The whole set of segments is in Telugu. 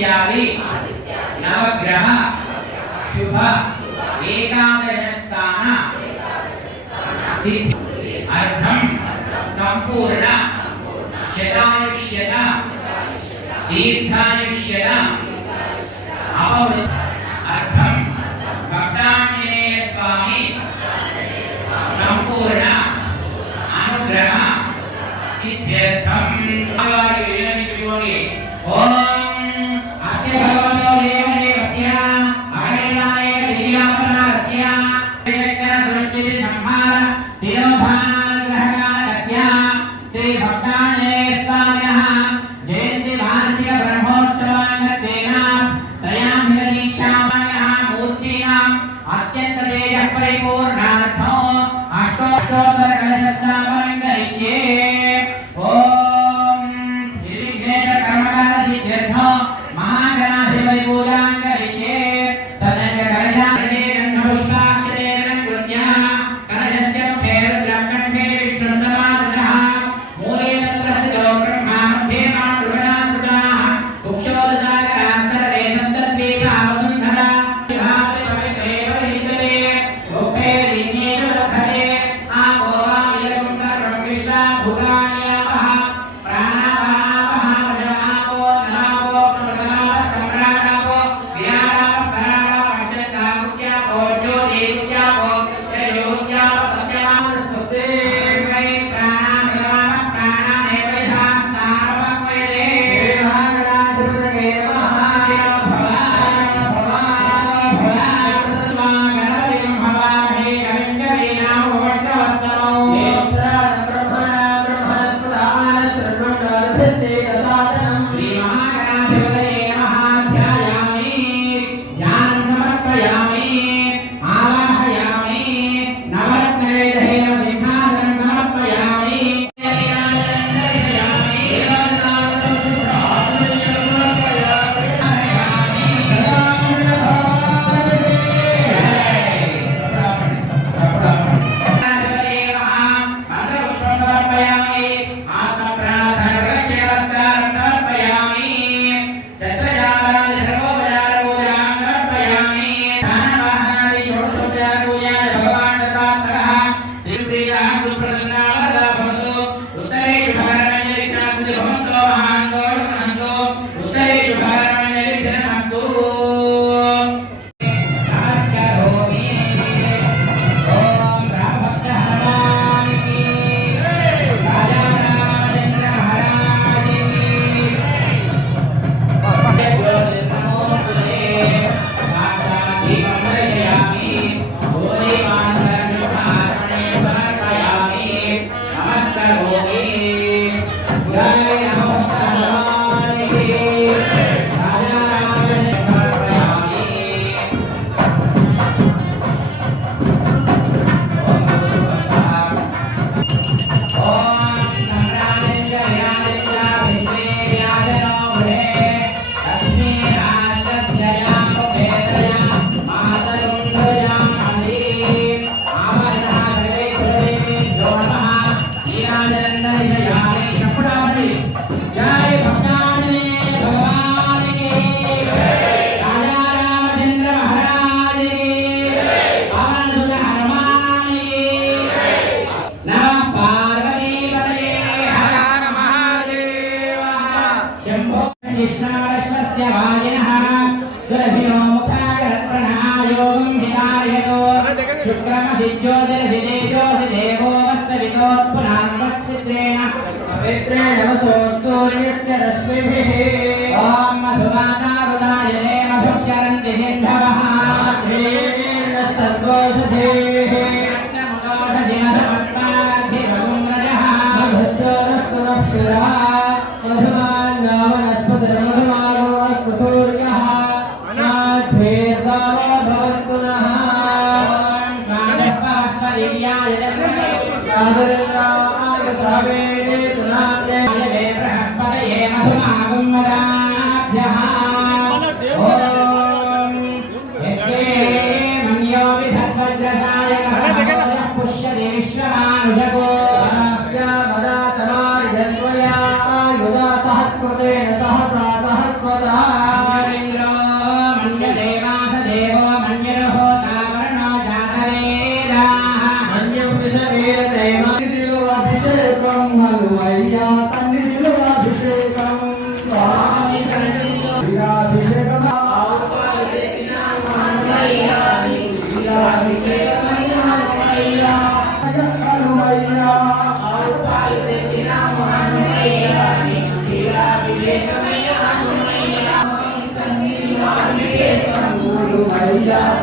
आदित्यादि नवग्रह शुभ एकादशस्थान सिद्धि अर्थम संपूर्ण शतायुष्यता दीर्घायुष्यता अर्थम भक्तांजनेय स्वामी संपूर्ण अनुग्रह सिद्ध्यर्थम ओम अस्य भगवतो देवदेवस्य अहैराय दिव्यापरास्य दृष्टि संहार तिरोधानुग्रहकारस्य श्री भक्तांजनेय स्वामिनः जयन्ति वार्षिक ब्रह्मोत्सवाङ्गत्वेन त्रयाम्बरीक्षामणिः मूर्तीनाम् अत्यन्त तेजः परिपूर्णार्थो अष्टोत्तर कलशस्थापनं करिष्ये। ओम निर्विघ्नेन कर्मकाल सिद्ध्यर्थो महागणाधिपति पूजां करिष्ये। तदन्य कलशाग्रे गन्धपुष्पाग्रे गणकृत्या कलशस्य मुखे रुद्रकण्ठे विष्णुसमावृतः मूले तत्र स्थितो ब्रह्मा मध्ये मातृगणामृताः कुक्षोदसागराः सर्वे सप्तद्वीपा वसुन्धरा बृहस्पतये मधुमागुं वदामः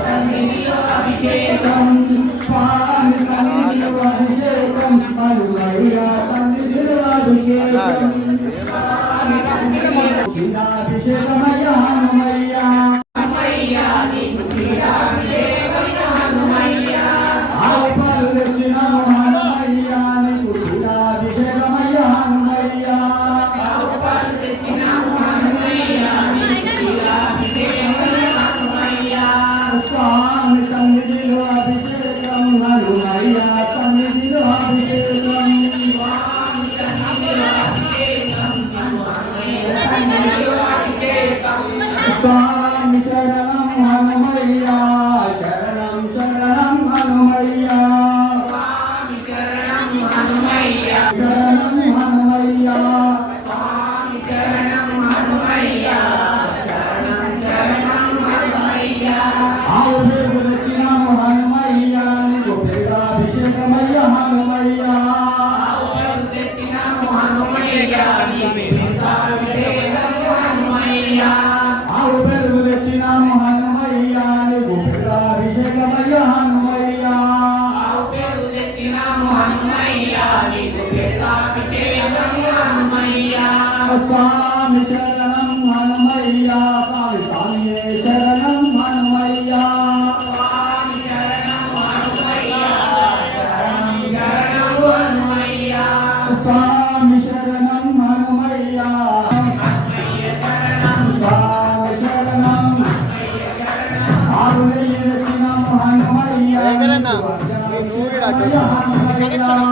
సన్నిధిలో అభిషేకం స్వామి సన్నిధిలో అభిషేకం హనుమయ్య సన్నిధిలో అభిషేకం స్వామి సన్నిధిలో క్షీరాభిషేకమయ్య హనుమయ్య హనుమయ్య నీకు క్షీరాభిషేకమయ్య హనుమయ్య ఆవుపాలు తెచ్చినాము హనుమయ్య నీకు క్షీరాభిషేకమయ్య హనుమయ్య ఆవుపాలు తెచ్చినాము హనుమయ్య నీకు క్షీరాభిషేకమయ్య హనుమయ్య స్వామి సన్నిధిలో అభిషేకం హనుమయ్య సన్నిధిలో అభిషేకం స్వామి సన్నిధిలో అభిషేకం హనుమయ్య సన్నిధిలో అభిషేకం స్వామి శరణం హనుమయ్య శరణం శరణం హనుమయ్య స్వామి శరణం హనుమయ్య శరణం హనుమయ్య స్వామి శరణం హనుమయ్య శరణం శరణం హనుమయ్య ఆవులు తెచ్చినాము హనుమయ్య నీకు క్షీరాభిషేకమయ్య హనుమయ్య ఆవులు తెచ్చినాము హనుమయ్య నీకు క్షీరాభిషేకం హనుమయ్య ఆవు పెరుగు తెచ్చినాము హనుమయ్య నీకు క్షీరాభిషేకమయ్య హనుమయ్య ఆవు పెరుగు తెచ్చినాము హనుమయ్య నీకు క్షీరాభిషేకం హనుమయ్య స్వామి శరణం హనుమయ్య స్వామి స్వామియే శరణం హనుమయ్య స్వామి శరణం హనుమయ్య శరణం శరణం హనుమయ్య స్వామి శరణం హనుమయ్య హనుమయ్య శరణం స్వామి శరణం హనుమయ్య శరణం ఆవులయ్య తెచ్చినాము హనుమయ్య ఎక్కడన్నా ఈ నూరి అడ్డు కనెక్షన్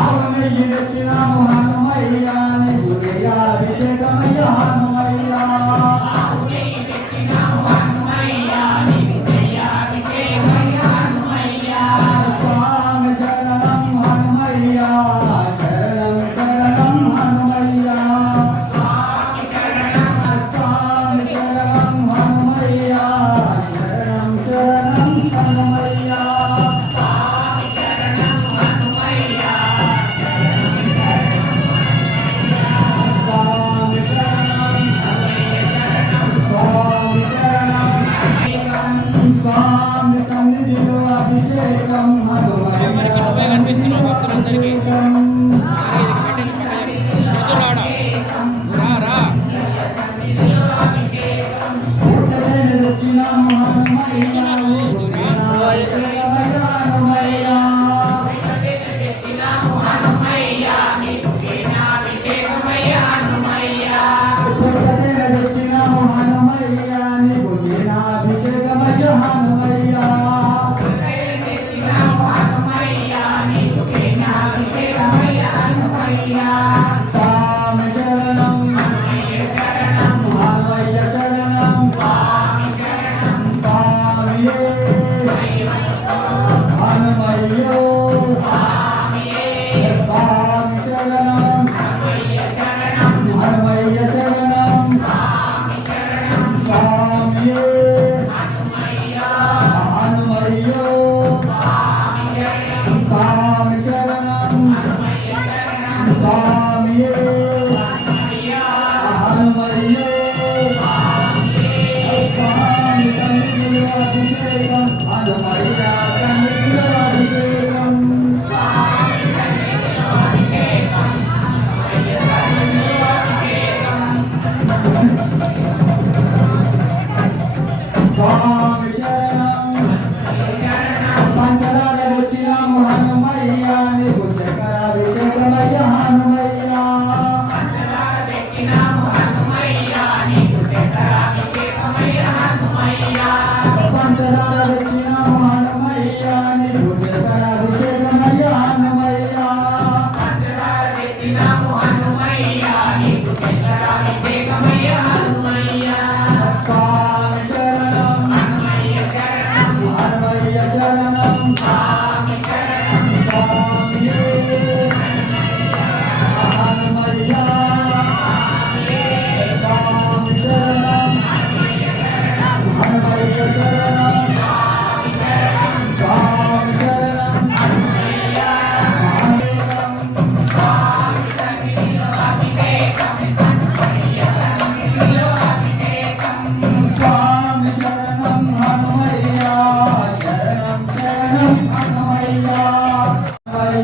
ఆవులయ్య తెచ్చినాము హనుమయ్య నీకు క్షీరాభిషేకమయ్య హనుమయ్య ఆవులయ్య తెచ్చినాము హనుమయ్య నీకు క్షీరాభిషేకమయ్య హనుమయ్య స్వామి శరణం హనుమయ్య శరణం శరణం హనుమయ్య స్వామి శరణం స్వామి శరణం హనుమయ్య శరణం శరణం హనుమయ్య స్వామి శరణం హనుమయ్య స్వామి శరణం హనుమయ్య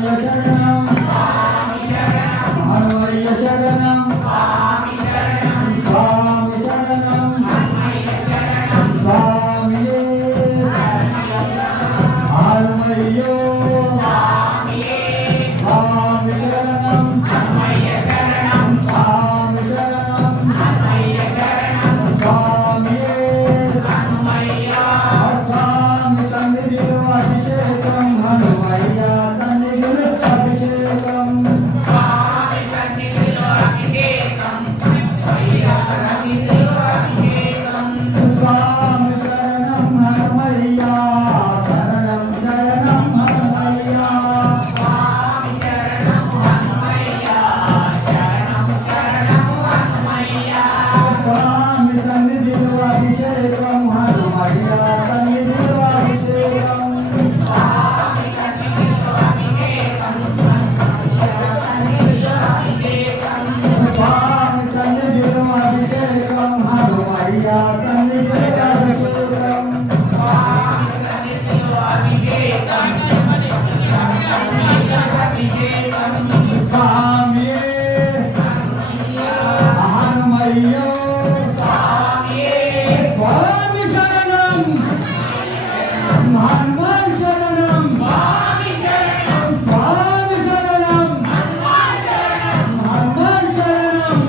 శరణం హనుమయ్య శరణం స్వామి శరణం స్వామియే హనుమయ్యో స్వామి శరణం స్వామి శరణం స్వామియే స్వామి సన్నిధిలో అభిషేకం హనుమయ్య సన్నిధిలో అభిషేకం స్వామి శరణం హనుమయ్య శరణం శరణం హనుమయ్య స్వామి సన్నిధిలో అభిషేకం హనుమయ్య సన్నిధిలో అభిషేకం స్వామి సన్నిధిలో అభిషేకం హనుమయ్య సన్నిధిలో అభిషేకం స్వామి హనుమయ్యో స్వామి శరణం హనుమాన్ శరణం స్వామి శరణం హనుమాన్ శరణం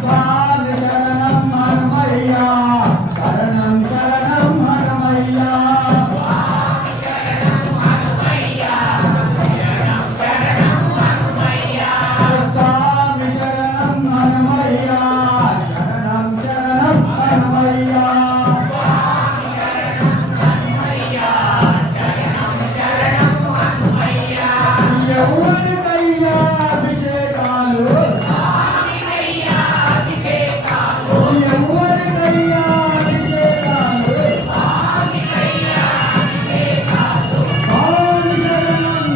స్వామి శరణం హనుమయ్య శరణం శరణం హనుమయ్య స్వామి శరణం హనుమయ్య శరణం శరణం హనుమయ్య ఎవరికయ్యా అభిషేకాలు ఎవరికయ్యా అభిషేకాలు స్వామి శరణం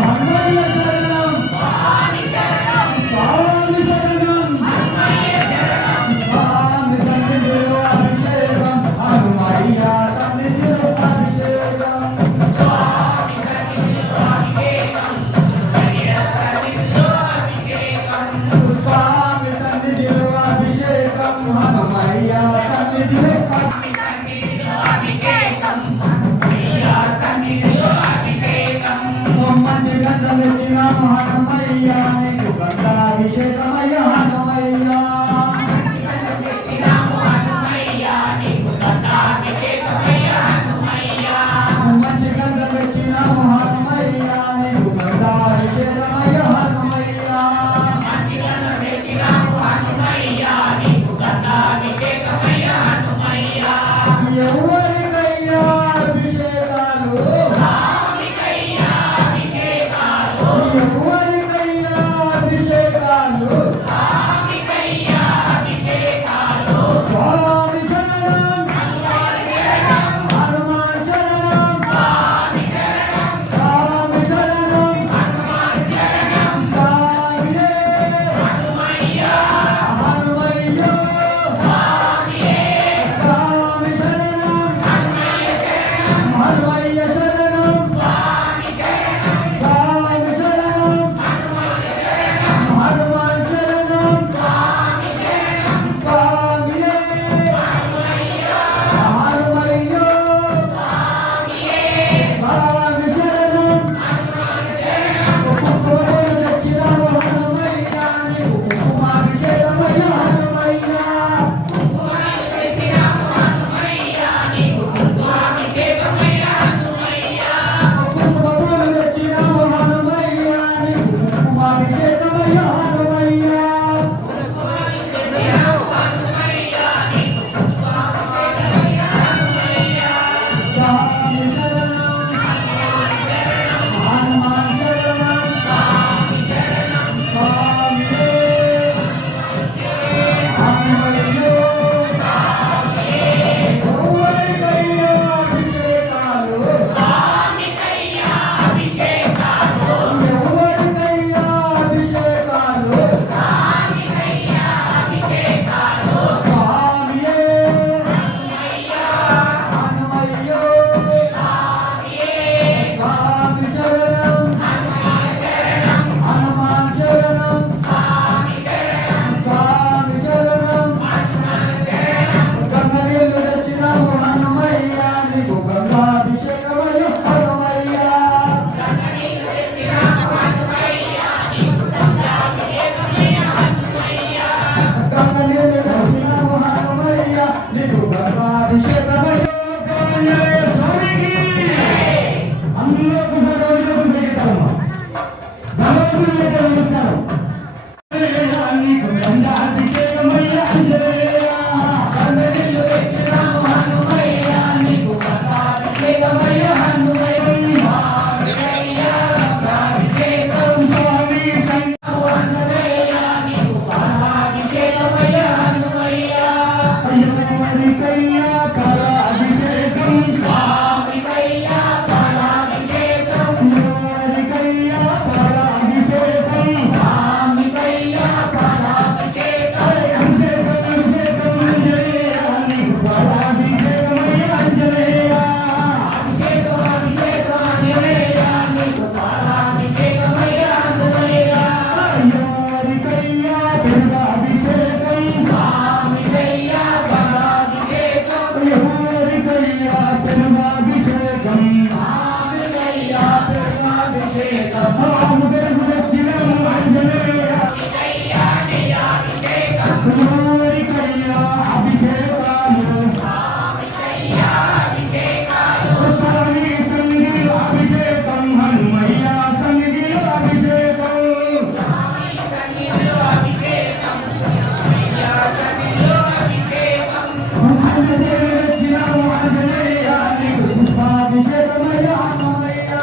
హనుమయ్య శరణం స్వామి శరణం స్వామి సన్నిధిలో అభిషేకం హనుమయ్య సన్నిధిలో అభిషేకం స్వామి సన్నిధిలో అభిషేకం హనుమయ్య సన్నిధిలో మంచి గంధం తెచ్చినాము హనుమయ్య నీకు గంధాభిషేకమయ్య హనుమయ్య మంచి గంధం తెచ్చినాము హనుమయ్య నీకు గంధాభిషేకమయ్య హనుమయ్య ఎవరికయ్యా అభిషేకాలు ఎవరికయ్యా అభిషేకాలు స్వామి శరణం హనుమాన్ శరణం స్వామి శరణం రాము వెలుగు తెచ్చినాము ఆంజనేయ కుమారికయ్యా అభిషేకాలు స్వామి సన్నిధిలో అభిషేకం హనుమయ్య సన్నిధిలో అభిషేకం ఆంజనేయ తెచ్చినాము ఆంజనేయ నీకు పుష్పాభిషేకమయ్య హనుమయ్య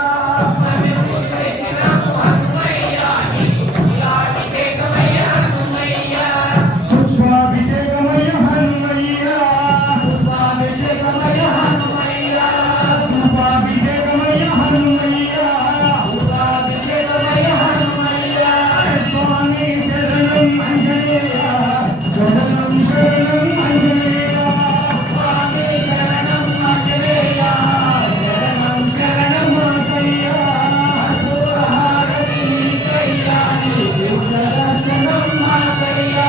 పుష్పాభిషేకమయ్య హనుమయ్య పుష్పాభిషేకమయ్య హనుమయ్య పుష్పాభిషేకమయ్య హనుమయ్య పుష్పాభిషేకమయ్య హనుమయ్య స్వామి శరణం ఆంజనేయ శరణం శరణం ఆంజనేయ స్వామి శరణం ఆంజనేయ శరణం శరణం ఆంజనేయ హారతి కయ్యాని దర్శనం ఆంజనేయ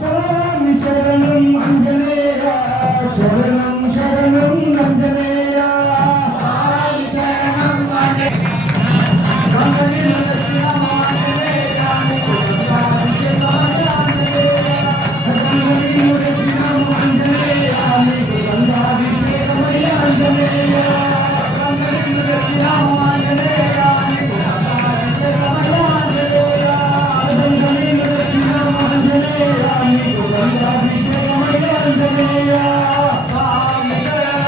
స్వామి శరణం ఆంజనేయ శరణం శరణం ఆంజనేయ స్వామి శరణం ఆంజనేయ శరణం శరణం ఆంజనేయ స్వామి శరణం ఆంజనేయ శరణం శరణం ఆంజనేయ స్వామి శరణం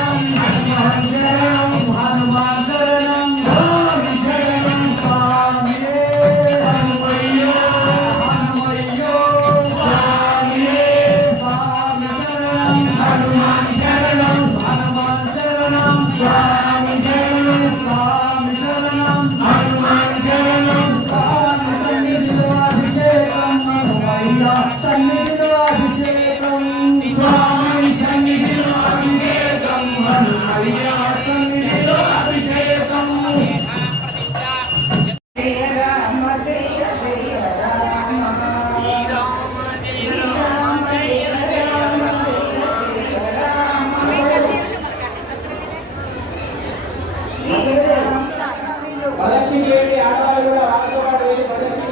ప్రదక్షిణ చేయండి. ఆడవాళ్ళు కూడా వాళ్ళతో పాటు వెళ్ళి ప్రదక్షిణ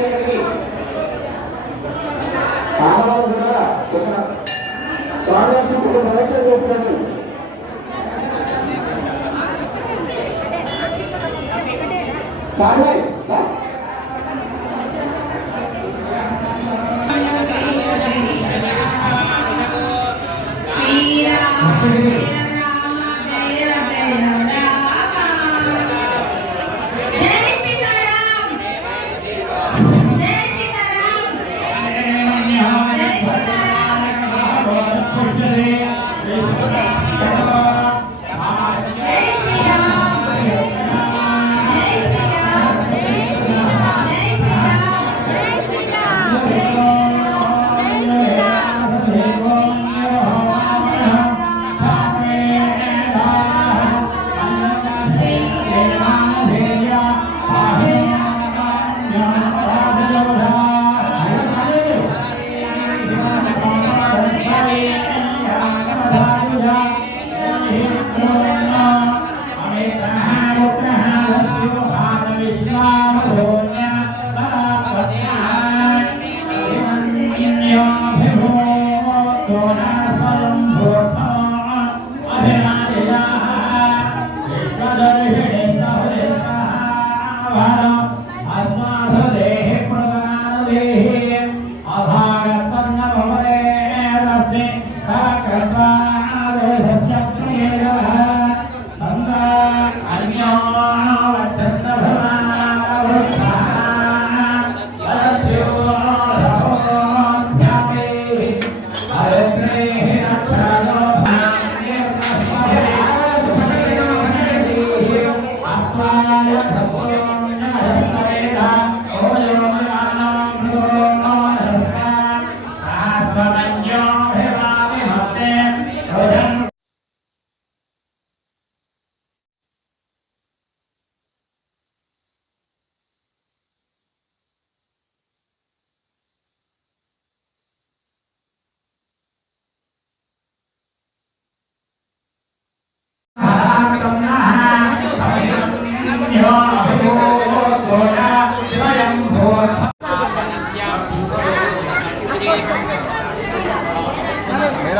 చేసి ఆడవాళ్ళు కూడా స్వామి చుట్టూ ప్రదక్షిణ చేస్తున్నట్టు చాలు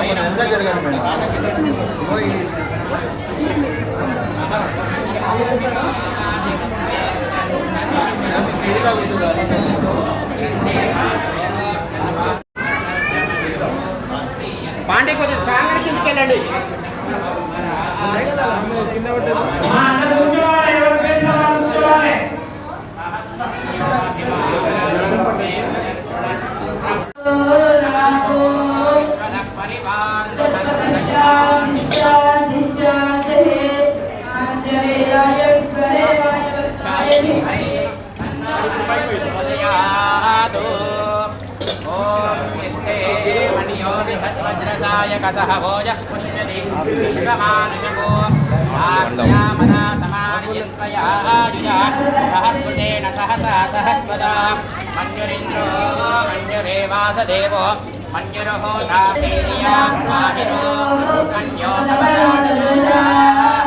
మేడం ఎంత జరగాలి మేడం ఇగో ఈ చేత అవుతుంది పాండే కొద్దిగా కాంగ్రెస్ కిందకి వెళ్ళండి वज्रसायकसह भोजः पुष्यति विश्वमानुषको आज्ञामना समानियन्त्वया आयुजा सहस्कृतेन सहसा सहस्वदा मन्युरिन्द्रो मन्युरेवासदेवो मन्युर्होता पेरिया माहिरो कन्यो तपसा